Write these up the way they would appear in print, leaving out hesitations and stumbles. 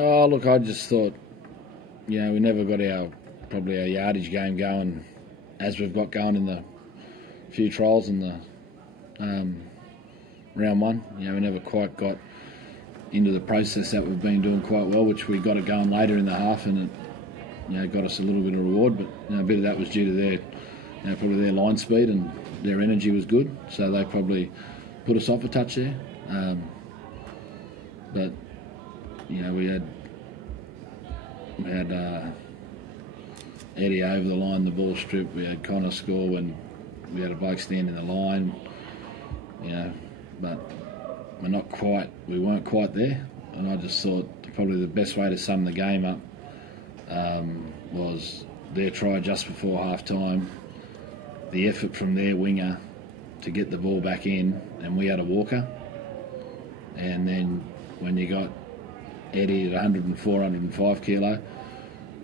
Oh, look, I just thought, we never got probably our yardage game going as we've got going in the few trials in the round one. We never quite got into the process that we've been doing quite well, which we got it going later in the half, and it got us a little bit of reward. But a bit of that was due to their, probably their line speed, and their energy was good, so they probably put us off a touch there. But we had Eddie over the line, the ball strip. We had Connor score when we had a bloke stand in the line. But we weren't quite there. And I just thought probably the best way to sum the game up was their try just before half time, the effort from their winger to get the ball back in, and we had a walker. And then when you got Eddie at 104, 105 kilo,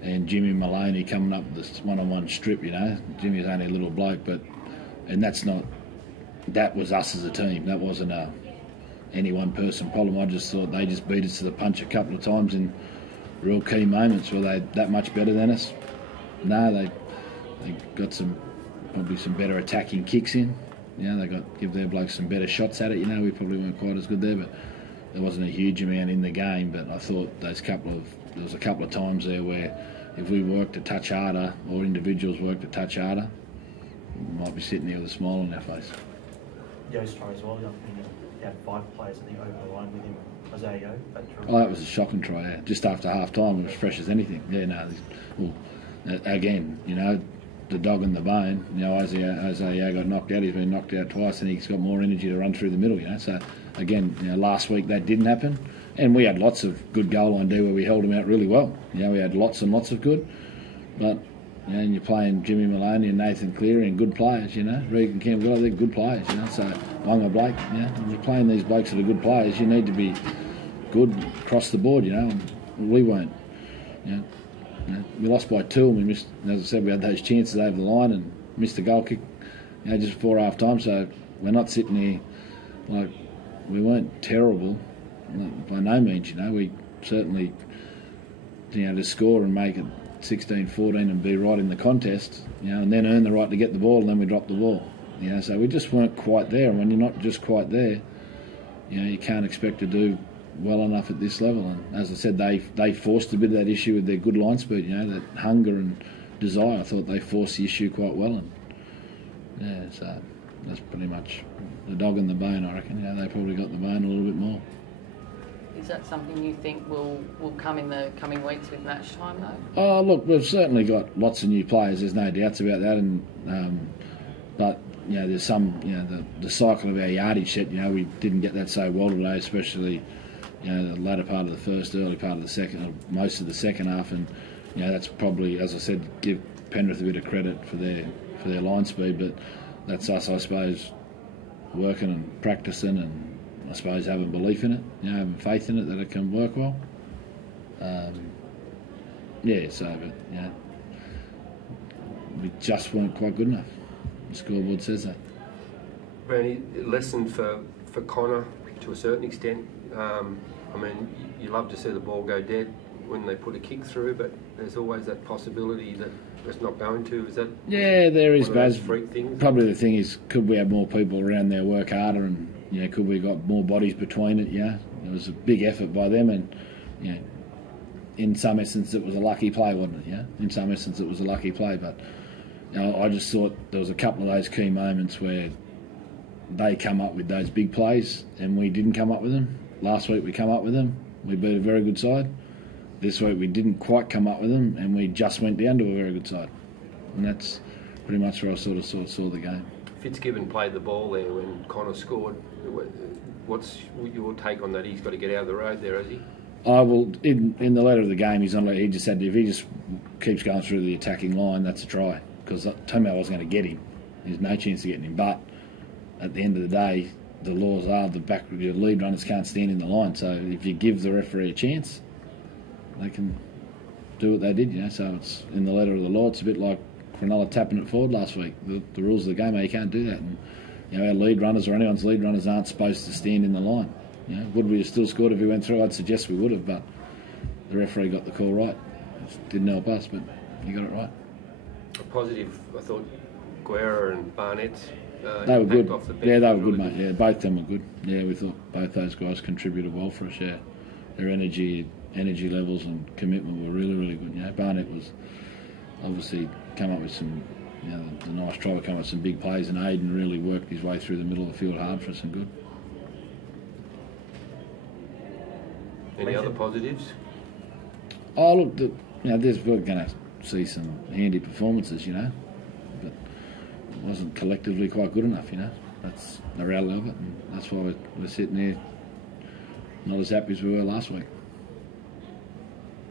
and Jimmy Maloney coming up with this one-on-one strip, Jimmy's only a little bloke, that was us as a team. That wasn't any one person problem. I just thought they just beat us to the punch a couple of times in real key moments. Were they that much better than us? No, they got probably some better attacking kicks in. They give their blokes some better shots at it. We probably weren't quite as good there, but there wasn't a huge amount in the game. But I thought there was a couple of times there where if we worked a touch harder, or individuals worked a touch harder, we might be sitting here with a smile on our face. Yo's try as well. He had 5 players, I think, over the line with him. Was that Yo? That was a shocking try. Yeah. Just after half time, it was fresh as anything. Again, the dog in the bone. Isaiah got knocked out. He's been knocked out twice, and he's got more energy to run through the middle. So again, last week that didn't happen, and we had lots of good goal line D where we held him out really well. We had lots and lots of good, but and you're playing Jimmy Maloney and Nathan Cleary and good players. Regan Campbell, they're good players. So Wonga Blake. When you're playing these blokes that are good players, you need to be good across the board. We weren't. We lost by 2, and we missed. As I said, we had those chances over the line and missed the goal kick, just before half time. So we're not sitting here like we weren't terrible by no means. We certainly, to score and make it 16-14 and be right in the contest, and then earn the right to get the ball, and then we dropped the ball. So we just weren't quite there. And when you're not just quite there, you can't expect to do well enough at this level. And as I said, they forced a bit of that issue with their good line speed, that hunger and desire. I thought they forced the issue quite well, and so that's pretty much the dog in the bone, I reckon. They probably got the bone a little bit more. Is that something you think will come in the coming weeks with match time, though? Oh, look, we've certainly got lots of new players. There's no doubts about that, and but there's some, the cycle of our yardage set. We didn't get that so well today, especially the latter part of the first, early part of the second, or most of the second half, and that's probably, as I said, give Penrith a bit of credit for their line speed, but that's us, I suppose, working and practicing, and I suppose having belief in it, having faith in it that it can work well. We just weren't quite good enough. The scoreboard says that. Brandy, lesson for Connor to a certain extent. You love to see the ball go dead when they put a kick through, but there's always that possibility that it's not going to. Is that? Yeah, there is. One of those freak things? Probably the thing is, could we have more people around there work harder, and could we got more bodies between it? It was a big effort by them, and in some essence it was a lucky play, wasn't it? In some essence it was a lucky play, but I just thought there was a couple of those key moments where they come up with those big plays and we didn't come up with them. Last week we come up with them, we beat a very good side. This week we didn't quite come up with them, and we just went down to a very good side, and that's pretty much where I sort of saw the game. Fitzgibbon played the ball there when Connor scored. What's your take on that? He's got to get out of the road there, has he? In the letter of the game, he just said if he just keeps going through the attacking line, that's a try, because Tomo wasn't going to get him. There's no chance of getting him. But at the end of the day, the laws are your lead runners can't stand in the line. So if you give the referee a chance, they can do what they did. So it's in the letter of the law. It's a bit like Cronulla tapping it forward last week. The rules of the game are you can't do that. And our lead runners or anyone's lead runners aren't supposed to stand in the line. Would we have still scored if we went through? I'd suggest we would have, but the referee got the call right. It didn't help us, but he got it right. A positive, I thought, Guerra and Barnett's They were good. off the bench Yeah, they were was good, really mate. Yeah, both of them were good. Yeah, we thought both those guys contributed well for us. Yeah, their energy levels and commitment were really, really good. You know, Barnett was obviously come up with some, you know, the nice try to come up with some big plays, and Aiden really worked his way through the middle of the field hard for us and good. Any other positives? Oh, look, we're going to see some handy performances, you know, but it wasn't collectively quite good enough, you know. That's the reality of it, and that's why we're sitting here not as happy as we were last week.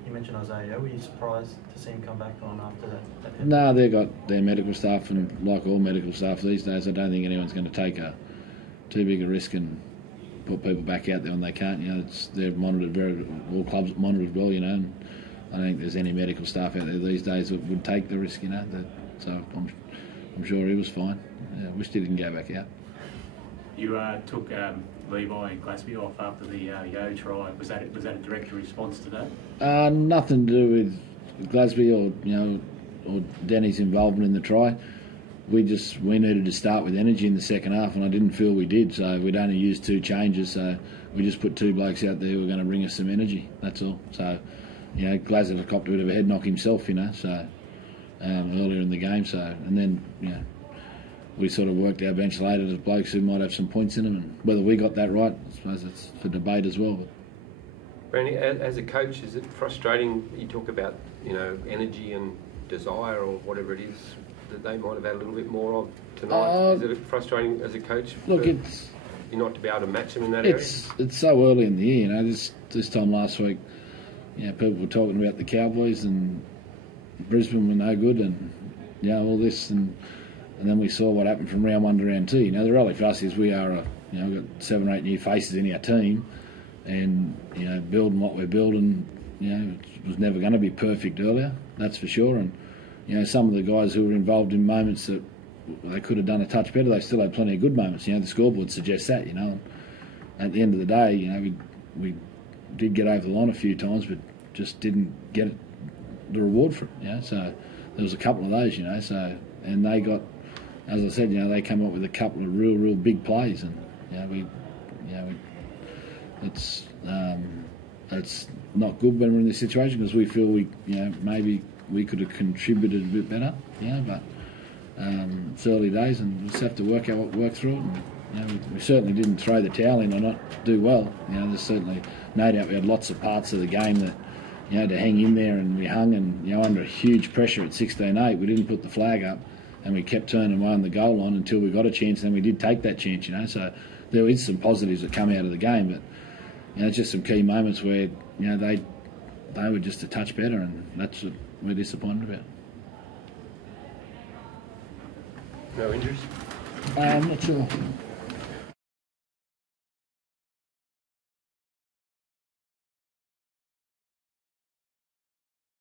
You mentioned Isaiah. Were you surprised to see him come back on after that? No, they've got their medical staff, and like all medical staff these days, I don't think anyone's going to take too big a risk and put people back out there when they can't. You know, they're monitored all clubs monitored well, you know. And I don't think there's any medical staff out there these days that would take the risk, you know. So I'm sure he was fine. Yeah, wish he didn't go back out. You took Levi and Glasby off after the Yo try. Was that a direct response to that? Nothing to do with Glasby or Danny's involvement in the try. We needed to start with energy in the second half, and I didn't feel we did. So we'd only used 2 changes. So we just put 2 blokes out there who were going to bring us some energy. That's all. So you know, Glasby copped a bit of a head knock himself, you know. So earlier in the game. So and then you know, we sort of worked our bench later as blokes who might have some points in them, and whether we got that right, I suppose it's for debate as well. But Brandy, as a coach, is it frustrating? You talk about, you know, energy and desire or whatever it is that they might have had a little bit more of tonight. Is it frustrating as a coach? Look, you not to be able to match them in that area. It's so early in the year, you know. This time last week, you know, people were talking about the Cowboys and Brisbane were no good, and you know, all this, and then we saw what happened from round 1 to round 2. You know, the reality for us is we are we've got 7 or 8 new faces in our team, and you know, building what we're building, you know, it was never going to be perfect earlier, that's for sure. And you know, some of the guys who were involved in moments that they could have done a touch better, they still had plenty of good moments. You know, the scoreboard suggests that. You know, and at the end of the day, you know, we did get over the line a few times, but just didn't get the reward for it. You know, so there was a couple of those. You know, so and they got, as I said, you know, they come up with a couple of real big plays, and you know, it's not good when we're in this situation, because we feel maybe we could have contributed a bit better, but it's early days and we just have to work through it. And, we certainly didn't throw the towel in or not do well. There's certainly no doubt we had lots of parts of the game that, to hang in there, and we hung, and under huge pressure at 16-8, we didn't put the flag up, and we kept turning away on the goal line until we got a chance, and we did take that chance. So there is some positives that come out of the game, but it's just some key moments where they were just a touch better, and that's what we're disappointed about. No injuries? I'm not sure.